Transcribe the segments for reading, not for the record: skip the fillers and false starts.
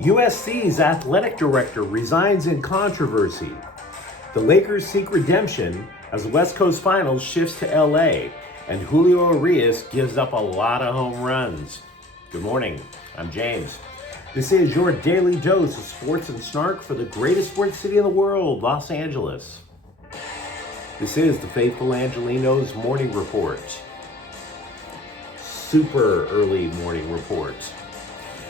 USC's athletic director resigns in controversy. The Lakers seek redemption as the West Coast Finals shifts to LA, and Julio Urias gives up a lot of home runs. Good morning, I'm James. This is your daily dose of sports and snark for the greatest sports city in the world, Los Angeles. This is the faithful Angelenos morning report. Super early morning report.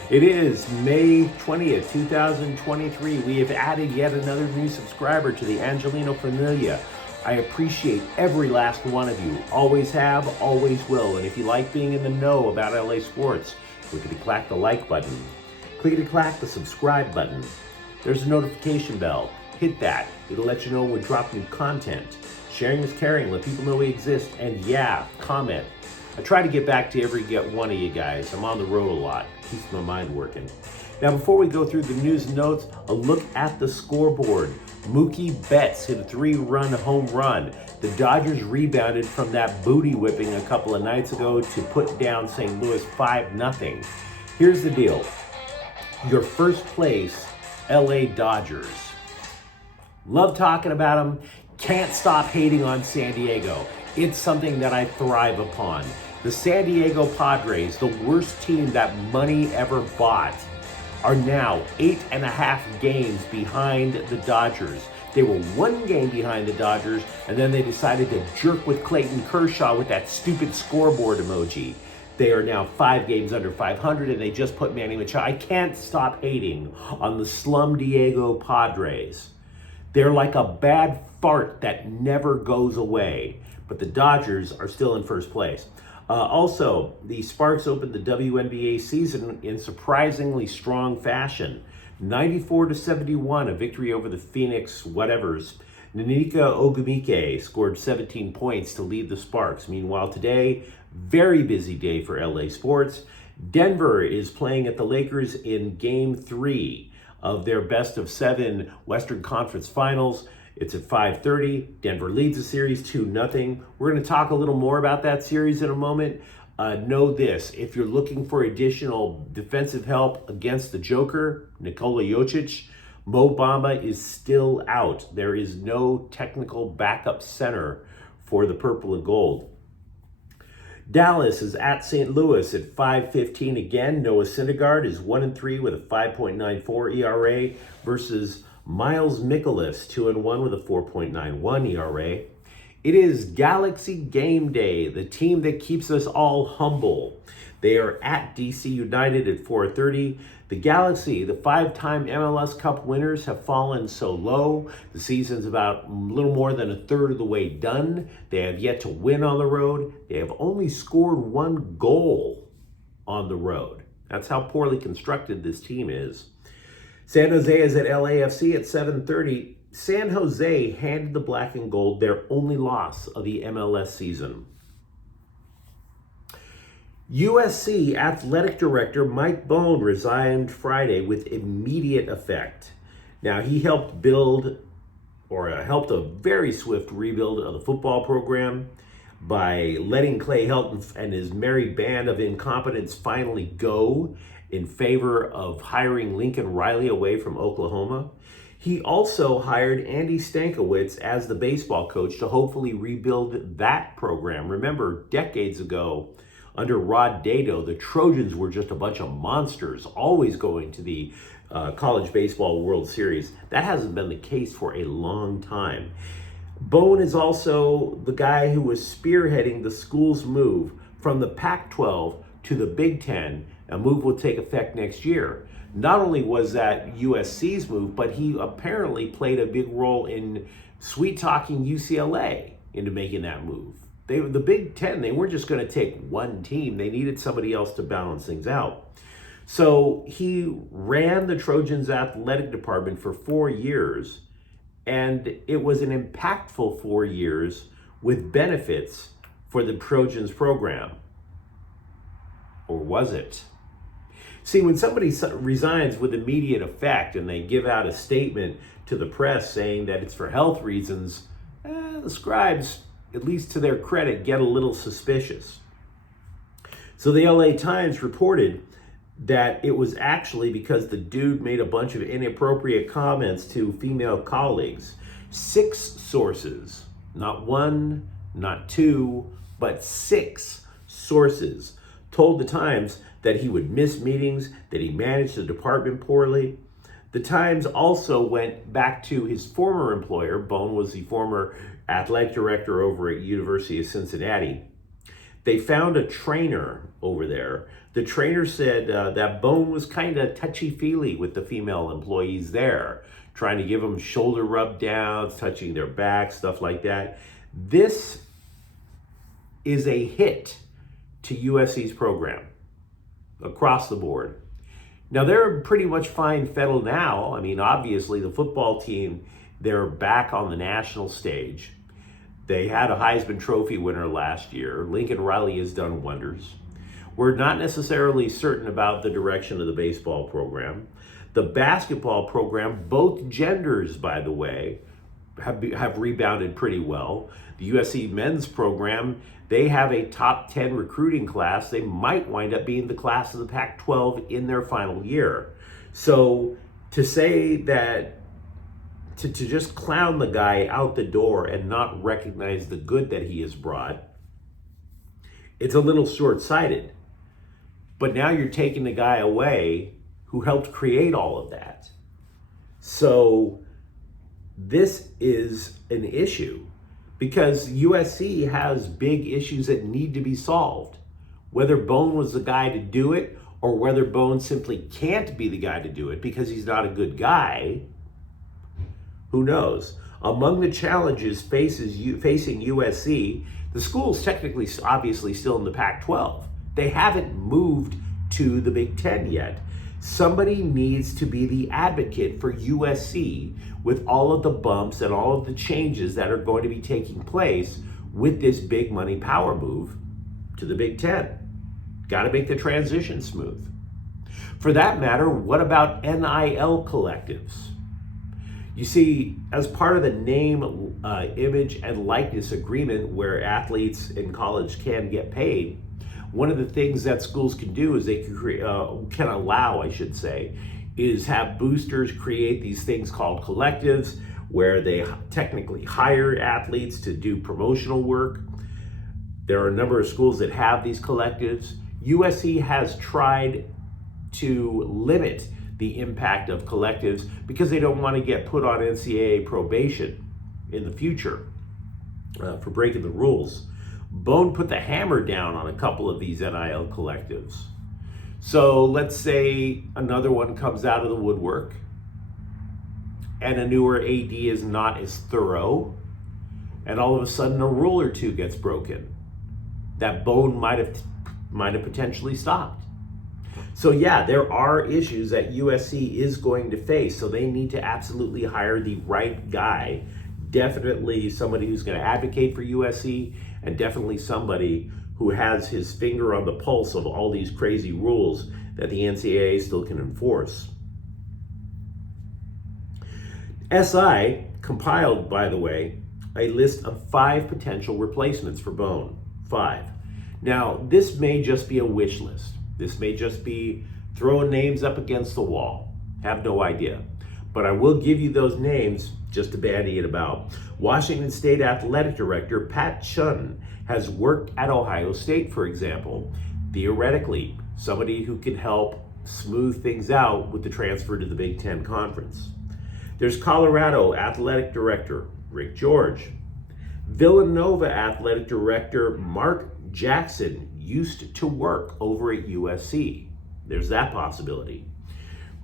It is May 20th, 2023. We have added yet another new subscriber to the Angelino familia. I appreciate every last one of you. Always have, always will. And if you like being in the know about LA sports, clickety-clack the like button. Clickety-clack the subscribe button. There's a notification bell. Hit that. It'll let you know when we drop new content. Sharing is caring. Let people know we exist. And yeah, comment. I try to get back to every one of you guys. I'm on the road a lot. Keeps my mind working. Now, before we go through the news and notes, a look at the scoreboard. Mookie Betts hit a 3-run home run. The Dodgers rebounded from that booty whipping a couple of nights ago to put down St. Louis 5-0. Here's the deal. Your first place, LA Dodgers. Love talking about them. Can't stop hating on San Diego. It's something that I thrive upon. The San Diego Padres, the worst team that money ever bought, are now 8.5 games behind the Dodgers. They were 1 game behind the Dodgers, and then they decided to jerk with Clayton Kershaw with that stupid scoreboard emoji. They are now 5 games under 500, and they just put Manny Machado. I can't stop hating on the Slum Diego Padres. They're like a bad fart that never goes away. But the Dodgers are still in first place. Also, the Sparks opened the WNBA season in surprisingly strong fashion. 94-71, a victory over the Phoenix whatevers. Nanika Ogumike scored 17 points to lead the Sparks. Meanwhile, today, very busy day for LA sports. Denver is playing at the Lakers in Game 3 of their best of 7 Western Conference Finals. It's at 5:30. Denver leads the series 2-0. We're going to talk a little more about that series in a moment. Know this, if you're looking for additional defensive help against the Joker, Nikola Jokic, Mo Bamba is still out. There is no technical backup center for the purple and gold. Dallas is at St. Louis at 5:15 again. Noah Syndergaard is 1-3 with a 5.94 ERA versus Miles Mikolas, 2-1 with a 4.91 ERA. It is Galaxy Game Day, the team that keeps us all humble. They are at DC United at 4:30. The Galaxy, the 5-time MLS Cup winners, have fallen so low. The season's about a little more than a third of the way done. They have yet to win on the road. They have only scored 1 goal on the road. That's how poorly constructed this team is. San Jose is at LAFC at 7:30. San Jose handed the black and gold their only loss of the MLS season. USC athletic director Mike Bohn resigned Friday with immediate effect. Now, he helped helped a very swift rebuild of the football program by letting Clay Helton and his merry band of incompetents finally go in favor of hiring Lincoln Riley away from Oklahoma. He also hired Andy Stankiewicz as the baseball coach to hopefully rebuild that program. Remember, decades ago, under Rod Dedeaux, the Trojans were just a bunch of monsters, always going to the College Baseball World Series. That hasn't been the case for a long time. Bohn is also the guy who was spearheading the school's move from the Pac-12 to the Big Ten. A move will take effect next year. Not only was that USC's move, but he apparently played a big role in sweet-talking UCLA into making that move. The Big Ten, they weren't just going to take one team. They needed somebody else to balance things out. So he ran the Trojans athletic department for 4 years, and it was an impactful 4 years with benefits for the Trojans program. Or was it? See, when somebody resigns with immediate effect and they give out a statement to the press saying that it's for health reasons, the scribes, at least to their credit, get a little suspicious. So the LA Times reported that it was actually because the dude made a bunch of inappropriate comments to female colleagues. 6 sources, not 1, not 2, but 6 sources told the Times that he would miss meetings, that he managed the department poorly. The Times also went back to his former employer. Bone was the former athletic director over at University of Cincinnati. They found a trainer over there. The trainer said that Bone was kind of touchy-feely with the female employees there, trying to give them shoulder rub downs, touching their back, stuff like that. This is a hit to USC's program across the board. Now, they're pretty much fine fettle now. I mean, obviously, the football team, they're back on the national stage. They had a Heisman Trophy winner last year. Lincoln Riley has done wonders. We're not necessarily certain about the direction of the baseball program. The basketball program, both genders, by the way, have rebounded pretty well. The USC men's program, they have a top 10 recruiting class. They might wind up being the class of the Pac-12 in their final year. So to say that, to just clown the guy out the door and not recognize the good that he has brought, it's a little short-sighted. But now you're taking the guy away who helped create all of that. So this is an issue because USC has big issues that need to be solved. Whether Bone was the guy to do it or whether Bone simply can't be the guy to do it because he's not a good guy, who knows? Among the challenges facing USC, the school's technically, obviously, still in the Pac-12. They haven't moved to the Big Ten yet. Somebody needs to be the advocate for USC with all of the bumps and all of the changes that are going to be taking place with this big money power move to the Big Ten. Got to make the transition smooth. For that matter, what about NIL collectives? You see, as part of the name, image, and likeness agreement where athletes in college can get paid, one of the things that schools can do is they can allow, I should say, is have boosters create these things called collectives where they technically hire athletes to do promotional work. There are a number of schools that have these collectives. USC has tried to limit the impact of collectives because they don't want to get put on NCAA probation in the future for breaking the rules. Bone put the hammer down on a couple of these NIL collectives. So let's say another one comes out of the woodwork and a newer AD is not as thorough, and all of a sudden a rule or two gets broken. That Bone might have potentially stopped. So yeah, there are issues that USC is going to face, so they need to absolutely hire the right guy. Definitely somebody who's going to advocate for USC, and definitely somebody who has his finger on the pulse of all these crazy rules that the NCAA still can enforce. SI compiled, by the way, a list of 5 potential replacements for Bone. 5. Now, this may just be a wish list. This may just be throwing names up against the wall. Have no idea. But I will give you those names just to bandy it about. Washington State Athletic Director Pat Chun has worked at Ohio State, for example. Theoretically, somebody who can help smooth things out with the transfer to the Big Ten Conference. There's Colorado Athletic Director Rick George. Villanova Athletic Director Mark Jackson used to work over at USC. There's that possibility.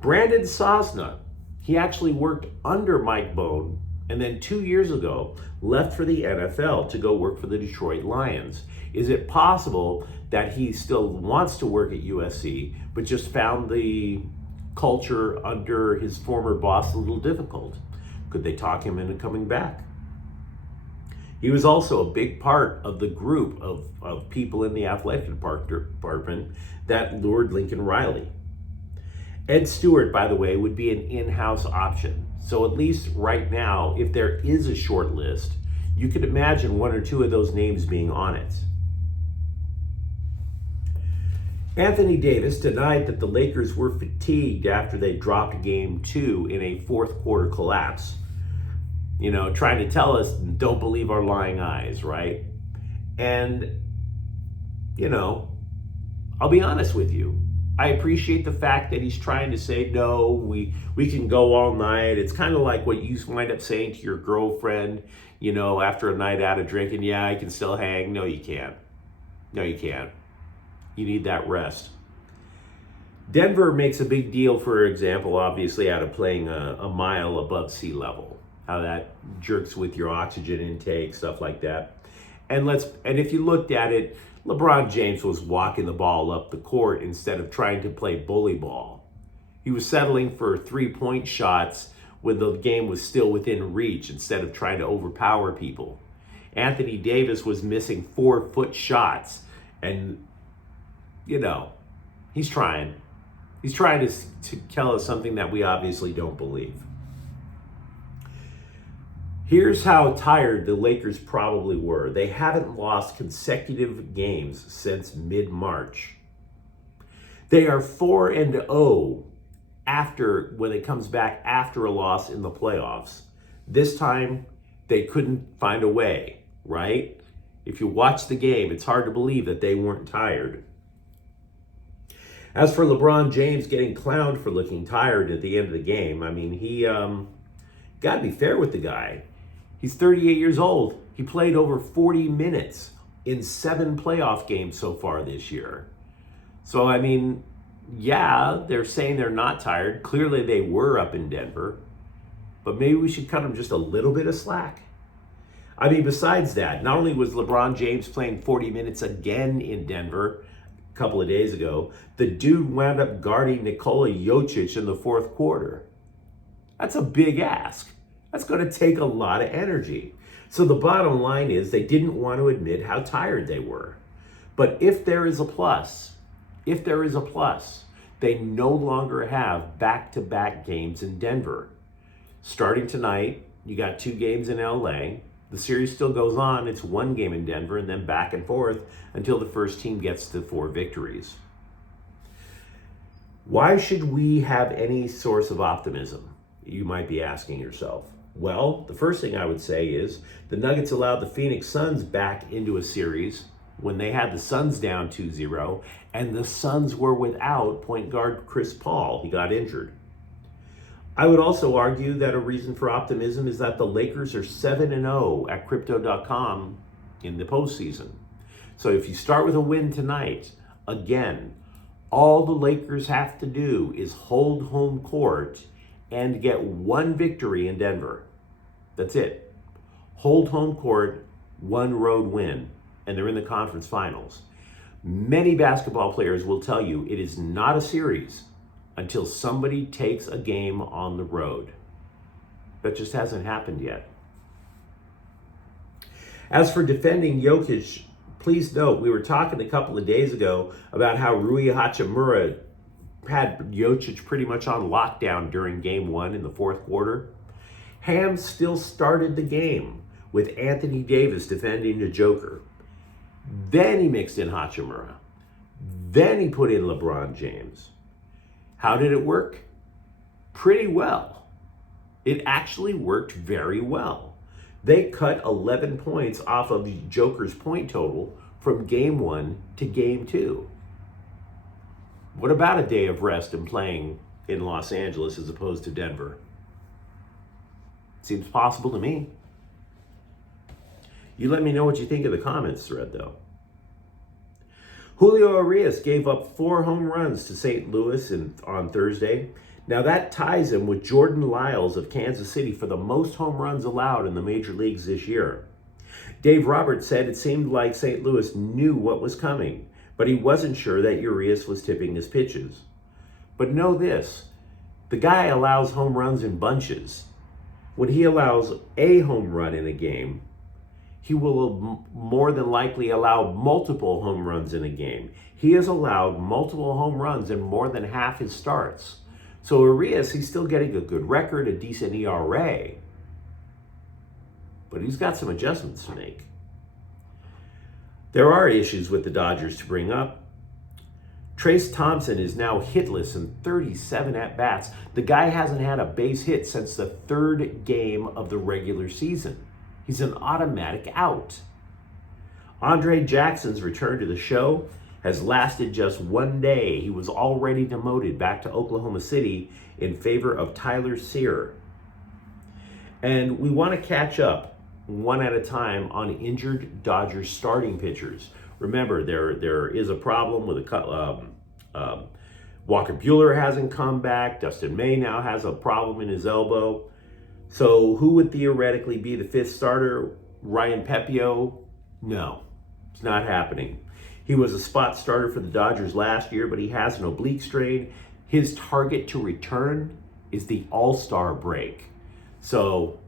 Brandon Sosna, he actually worked under Mike Bone and then 2 years ago left for the NFL to go work for the Detroit Lions. Is it possible that he still wants to work at USC but just found the culture under his former boss a little difficult? Could they talk him into coming back? He was also a big part of the group of people in the athletic department that lured Lincoln Riley. Ed Stewart, by the way, would be an in-house option. So at least right now, if there is a short list, you could imagine 1 or 2 of those names being on it. Anthony Davis denied that the Lakers were fatigued after they dropped game 2 in a fourth quarter collapse. Trying to tell us, don't believe our lying eyes, right? And, I'll be honest with you. I appreciate the fact that he's trying to say, no, we can go all night. It's kind of like what you wind up saying to your girlfriend, after a night out of drinking. Yeah, I can still hang. No, you can't. No, you can't. You need that rest. Denver makes a big deal, for example, obviously, out of playing a mile above sea level. How that jerks with your oxygen intake, stuff like that. And if you looked at it, LeBron James was walking the ball up the court instead of trying to play bully ball. He was settling for 3-point shots when the game was still within reach instead of trying to overpower people. Anthony Davis was missing 4-foot shots, and he's trying. He's trying to tell us something that we obviously don't believe. Here's how tired the Lakers probably were. They haven't lost consecutive games since mid-March. They are 4-0 when it comes back after a loss in the playoffs. This time, they couldn't find a way, right? If you watch the game, it's hard to believe that they weren't tired. As for LeBron James getting clowned for looking tired at the end of the game, he got to be fair with the guy. He's 38 years old. He played over 40 minutes in 7 playoff games so far this year. So, yeah, they're saying they're not tired. Clearly they were up in Denver. But maybe we should cut them just a little bit of slack. Besides that, not only was LeBron James playing 40 minutes again in Denver a couple of days ago, the dude wound up guarding Nikola Jokic in the fourth quarter. That's a big ask. That's going to take a lot of energy. So the bottom line is they didn't want to admit how tired they were. But if there is a plus, they no longer have back-to-back games in Denver. Starting tonight, you got 2 games in LA. The series still goes on. It's 1 game in Denver and then back and forth until the first team gets to 4 victories. Why should we have any source of optimism? You might be asking yourself. Well, the first thing I would say is the Nuggets allowed the Phoenix Suns back into a series when they had the Suns down 2-0, and the Suns were without point guard Chris Paul. He got injured. I would also argue that a reason for optimism is that the Lakers are 7-0 at Crypto.com in the postseason. So if you start with a win tonight, again, all the Lakers have to do is hold home court and get 1 victory in Denver. That's it. Hold home court, 1 road win, and they're in the conference finals. Many basketball players will tell you it is not a series until somebody takes a game on the road. That just hasn't happened yet. As for defending Jokic, please note, we were talking a couple of days ago about how Rui Hachimura had Jokic pretty much on lockdown during game 1 in the fourth quarter. Ham still started the game with Anthony Davis defending the Joker. Then he mixed in Hachimura. Then he put in LeBron James. How did it work? Pretty well. It actually worked very well. They cut 11 points off of Joker's point total from game 1 to game 2. What about a day of rest and playing in Los Angeles as opposed to Denver? Seems possible to me. You let me know what you think in the comments thread, though. Julio Urias gave up 4 home runs to St. Louis on Thursday. Now that ties him with Jordan Lyles of Kansas City for the most home runs allowed in the major leagues this year. Dave Roberts said it seemed like St. Louis knew what was coming, but he wasn't sure that Urias was tipping his pitches. But know this, the guy allows home runs in bunches. When he allows a home run in a game, he will more than likely allow multiple home runs in a game. He has allowed multiple home runs in more than half his starts. So Urias, he's still getting a good record, a decent ERA, but he's got some adjustments to make. There are issues with the Dodgers to bring up. Trace Thompson is now hitless in 37 at-bats. The guy hasn't had a base hit since the third game of the regular season. He's an automatic out. Andre Jackson's return to the show has lasted just one day. He was already demoted back to Oklahoma City in favor of Tyler Sear. And we want to catch up one at a time on injured Dodgers starting pitchers. Remember, there is a problem with Walker Buehler hasn't come back. Dustin May now has a problem in his elbow. So who would theoretically be the fifth starter? Ryan Pepio? No, it's not happening. He was a spot starter for the Dodgers last year, but he has an oblique strain. His target to return is the All-Star break. So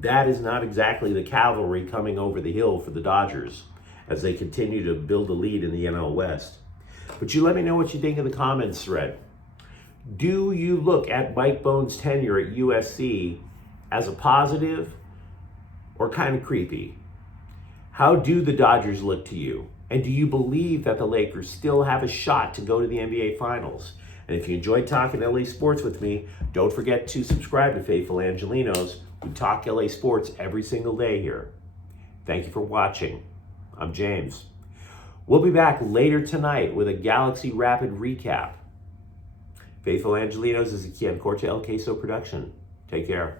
that is not exactly the cavalry coming over the hill for the Dodgers as they continue to build a lead in the NL West. But you let me know what you think in the comments thread. Do you look at Mike Bohn's tenure at USC as a positive or kind of creepy? How do the Dodgers look to you? And do you believe that the Lakers still have a shot to go to the NBA Finals? And if you enjoyed talking LA sports with me, don't forget to subscribe to Faithful Angelenos. We talk LA sports every single day here. Thank you for watching. I'm James. We'll be back later tonight with a Galaxy Rapid recap. Faithful Angelenos is a Kian Corte El Queso production. Take care.